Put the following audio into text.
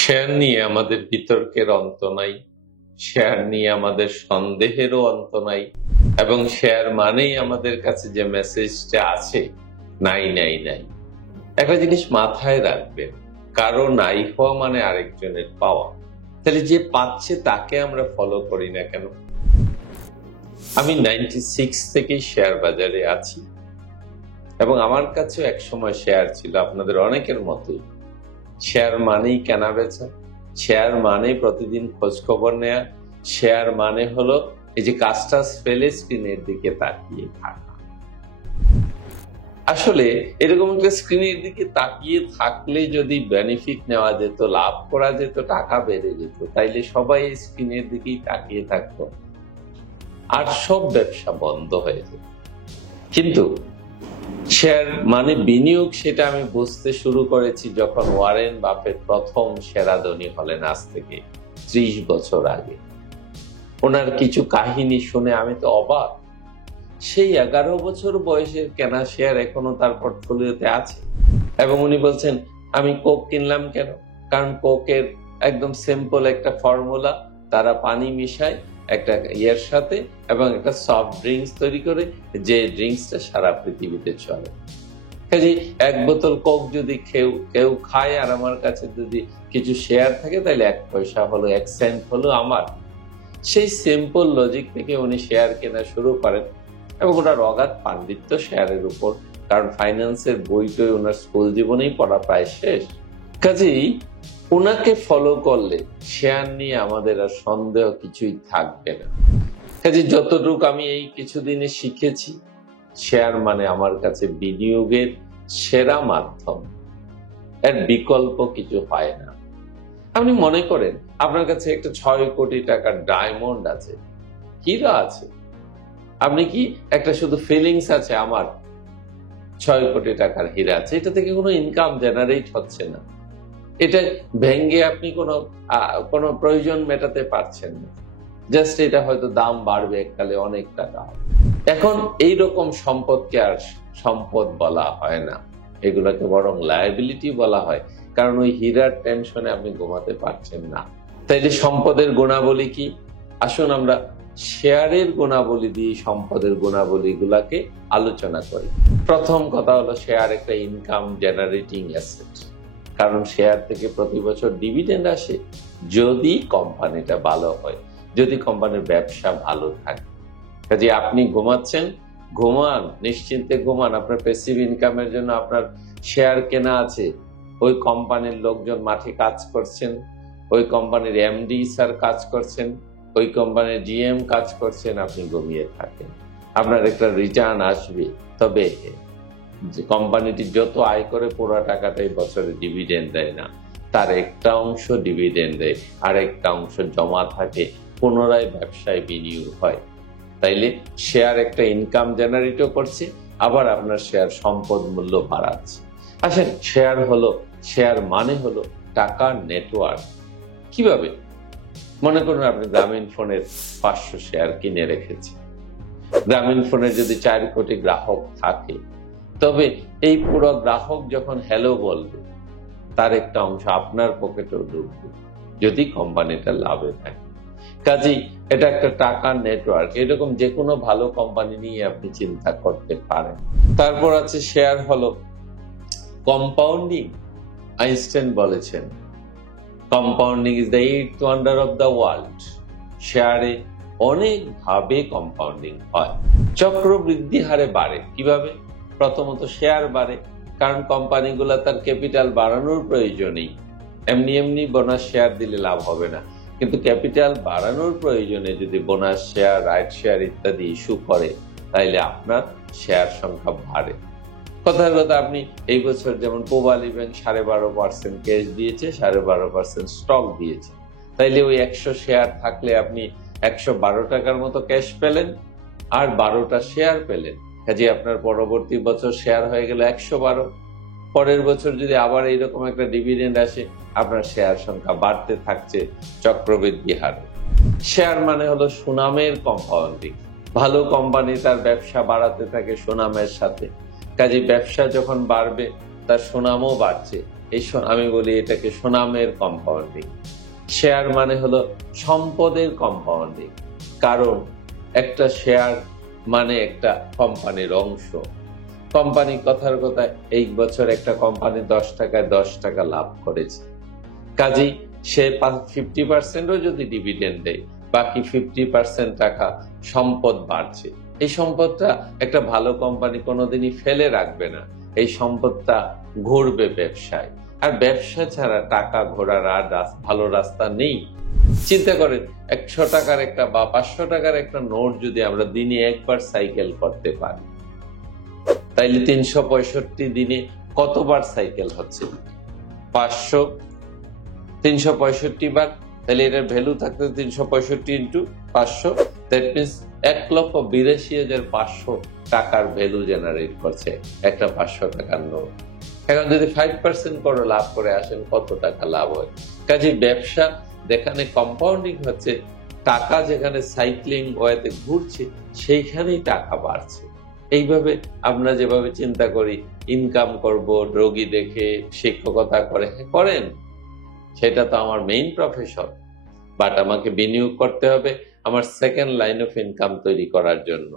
Share নিয়ে আমাদের বিতর্কের অন্ত নাই, শেয়ার নিয়ে আমাদের সন্দেহেরও অন্ত নাই, এবং শেয়ার মানেই আমাদের কাছে যে মেসেজটা আছে নাই নাই নাই। একটা জিনিস মাথায় রাখবেন, কারো নাই হওয়া মানে আরেকজনের পাওয়া। তাহলে যে পাচ্ছে তাকে আমরা ফলো করি না কেন? আমি 96 থেকেই শেয়ার বাজারে আছি এবং আমার কাছে এক সময় শেয়ার ছিল আপনাদের অনেকের মতোই। শেয়ার মানেই কেনা বেচা, শেয়ার মানে প্রতিদিন খোঁজ খবর নেয়া, শেয়ার মানে হলো এই যে কাজটা ফেলে স্ক্রিনের দিকে তাকিয়ে থাকা। আসলে এরকম একটা স্ক্রিনের দিকে তাকিয়ে থাকলে যদি বেনিফিট নেওয়া যেত, লাভ করা যেত, টাকা বেড়ে যেত, তাইলে সবাই স্ক্রিনের দিকেই তাকিয়ে থাকতো আর সব ব্যবসা বন্ধ হয়ে যেত। কিন্তু শেয়ার মানে বিনিয়োগ, সেটা আমি বুঝতে শুরু করেছি যখন ওয়ারেন বাফেট প্রথম সেরা ধনী হলেন, আজ থেকে 30 বছর আগে। ওনার কিছু কাহিনী শুনে আমি তো অবাক। সেই 11 বছর বয়সের কেনা শেয়ার এখনো তার পোর্টফোলিওতে আছে এবং উনি বলছেন আমি কোক কিনলাম কেন? কারণ কোকের একদম সিম্পল একটা ফর্মুলা, তারা পানি মিশায় একটা ইয়ের সাথে এবং একটা সফট ড্রিঙ্কস তৈরি করে, যে ড্রিঙ্কসটা সারা পৃথিবীতে চলে। কাজে এক বোতল কোক যদি কেউ খায় আর আমার কাছে যদি কিছু শেয়ার থাকে, তাহলে 1 পয়সা হলো, 1 সেন্ট হলো আমার। সেই সিম্পল লজিক থেকে উনি শেয়ার কেনা শুরু করেন এবং ওনার অগাধ পাণ্ডিত্য শেয়ারের উপর, কারণ ফাইন্যান্সের বইটই ওনার স্কুল জীবনেই পড়া প্রায় শেষ। কাজেই ওনাকে ফলো করলে শেয়ার নিয়ে আমাদের আর সন্দেহ কিছুই থাকবে না। কাজে যতটুকু আমি এই কিছুদিনে শিখেছি, শেয়ার মানে আমার কাছে বিনিয়োগের সেরা মাধ্যম, এর বিকল্প কিছু হয় না। আপনি মনে করেন আপনার কাছে একটা 6 কোটি টাকার ডায়মন্ড আছে, হীরা আছে, আপনি কি একটা শুধু ফিলিংস আছে আমার 6 কোটি টাকার হীরা আছে, এটা থেকে কোনো ইনকাম জেনারেট হচ্ছে না, এটা ভেঙ্গে আপনি কোনো প্রয়োজন মেটাতে পারছেন না, জাস্ট এটা হয়তো দাম বাড়বে এককালে অনেক টাকা। এখন এইরকম সম্পদকে আর সম্পদ বলা হয় না, এগুলোকে বরং লায়াবিলিটি বলা হয়, কারণ ওই হীরার টেনশনে আপনি ঘুমাতে পারছেন না। তাইলে সম্পদের গুণাবলী কি? আসুন আমরা শেয়ারের গুণাবলী দিয়ে সম্পদের গুণাবলী গুলাকে আলোচনা করি। প্রথম কথা হলো, শেয়ার একটা ইনকাম জেনারেটিং অ্যাসেট, কারণ শেয়ার থেকে প্রতি বছর ডিভিডেন্ড আসে যদি কোম্পানিটা ভালো হয়, যদি কোম্পানির ব্যবসা ভালো থাকে। কাজে আপনি ঘুমাচ্ছেন, ঘুমান, নিশ্চিন্তে ঘুমান, আপনার প্যাসিভ ইনকামের জন্য আপনার শেয়ার কেনা আছে, ওই কোম্পানির লোকজন মাঠে কাজ করছেন, ওই কোম্পানির এমডি স্যার কাজ করছেন, ওই কোম্পানির জিএম কাজ করছেন, আপনি ঘুমিয়ে থাকেন, আপনার একটা রিটার্ন আসবে। তবে কোম্পানিটি যত আয় করে পুরো টাকাটাই বছরে ডিভিডেন্ড দেয় না, তার একটা অংশ ডিভিডেন্ড দেয়, আর একটা অংশ জমা থাকে, পুনরায় ব্যবসায় বিনিয়োগ হয়। তাইলে শেয়ার একটা ইনকাম জেনারেটও করছে, আবার আপনার শেয়ার সম্পদ মূল্য বাড়াচ্ছে। আসেন, শেয়ার মানে হলো টাকার নেটওয়ার্ক। কিভাবে? মনে করুন আপনি গ্রামীণ ফোনের 500 শেয়ার কিনে রেখেছেন। গ্রামীণ ফোনের যদি 4 কোটি গ্রাহক থাকে, তবে এই পুরো গ্রাহক যখন হ্যালো বলবে, তার একটা অংশ আপনার পকেটেও ঢুকবে যদি কোম্পানিটা লাভে থাকে। কাজেই এটা একটা টাকার নেটওয়ার্ক। এরকম যে কোনো ভালো কোম্পানি নিয়ে আপনি চিন্তা করতে পারেন। তারপর আছে শেয়ার হলো কম্পাউন্ডিং। আইনস্টাইন বলেছেন compounding is the 8th wonder of the world. শেয়ারে অনেক ভাবে কম্পাউন্ডিং হয়, চক্রবৃদ্ধি হারে বাড়ে। কিভাবে? প্রথমত শেয়ার বাড়ে, কারণ কোম্পানিগুলো তার ক্যাপিটাল বাড়ানোর প্রয়োজনেই, এমনি এমনি বোনাস শেয়ার দিলে লাভ হবে না, কিন্তু ক্যাপিটাল বাড়ানোর প্রয়োজনে যদি বোনাস শেয়ার, রাইট শেয়ার ইত্যাদি ইস্যু করে, তাইলে আপনার শেয়ার সংখ্যা বাড়ে। কথার কথা, আপনি এই বছর যেমন পূবালী ব্যাংক 12.5% ক্যাশ দিয়েছে, 12.5% স্টক দিয়েছে, তাইলে ওই 100 শেয়ার থাকলে আপনি 112 টাকার মতো ক্যাশ পেলেন আর 12টা শেয়ার পেলেন। কাজে আপনার পরবর্তী বছর শেয়ার হয়ে গেল 112। পরের বছর যদি আবার এইরকম একটা ডিভিডেন্ড আসে, আপনার শেয়ার সংখ্যা বাড়তে থাকছে চক্রবৃদ্ধি হারে। শেয়ার মানে হলো সুনামের কম্পাউন্ডিং। ভালো কোম্পানি তার ব্যবসা বাড়াতে থাকে সুনামের সাথে, কাজে ব্যবসা যখন বাড়বে তার সুনামও বাড়ছে, আমি বলি এটাকে সুনামের কম্পাউন্ডিং। শেয়ার মানে হলো সম্পদের কম্পাউন্ডিং, কারণ একটা শেয়ার মানে একটা কোম্পানির অংশ। কোম্পানি কথার কথায় এই বছর একটা কোম্পানি 10 টাকায় 10 টাকা লাভ করেছে, কাজেই সে 50%ও যদি ডিভিডেন্ড দেয়, বাকি 50% টাকা সম্পদ বাড়ছে। এই সম্পদটা একটা ভালো কোম্পানি কোনোদিনই ফেলে রাখবে না, এই সম্পদটা ঘুরবে ব্যবসায়। আর ব্যবসা ছাড়া টাকা ঘোরার আর ভালো রাস্তা নেই। চিন্তা করেন 100 টাকার একটা বা 500 টাকার একটা নোট যদি আমরা দিনে একবার সাইকেল করতে পারি, তাইলে 365 দিনে কতবার সাইকেল হচ্ছে? 500, 365 বার। তাহলে এটার ভ্যালু থাকতে 365 ইন্টু 500, দ্যাট মিনস 1,82,500 টাকার ভ্যালু জেনারেট করছে একটা 500 টাকার নোট। এখন যদি 5% করে লাভ করে আসেন, কত টাকা লাভ হয়? কাজে ব্যবসা যেখানে কম্পাউন্ডিং হচ্ছে, টাকা যেখানে সাইক্লিং ওয়েতে ঘুরছে, সেইখানেই টাকা বাড়ছে। এইভাবে আমরা যেভাবে চিন্তা করি ইনকাম করব, রোগী দেখে শিক্ষকতা করে, করেন, সেটা তো আমার মেইন প্রফেশন, বাট আমাকে বিনিয়োগ করতে হবে আমার সেকেন্ড লাইন অফ ইনকাম তৈরি করার জন্য।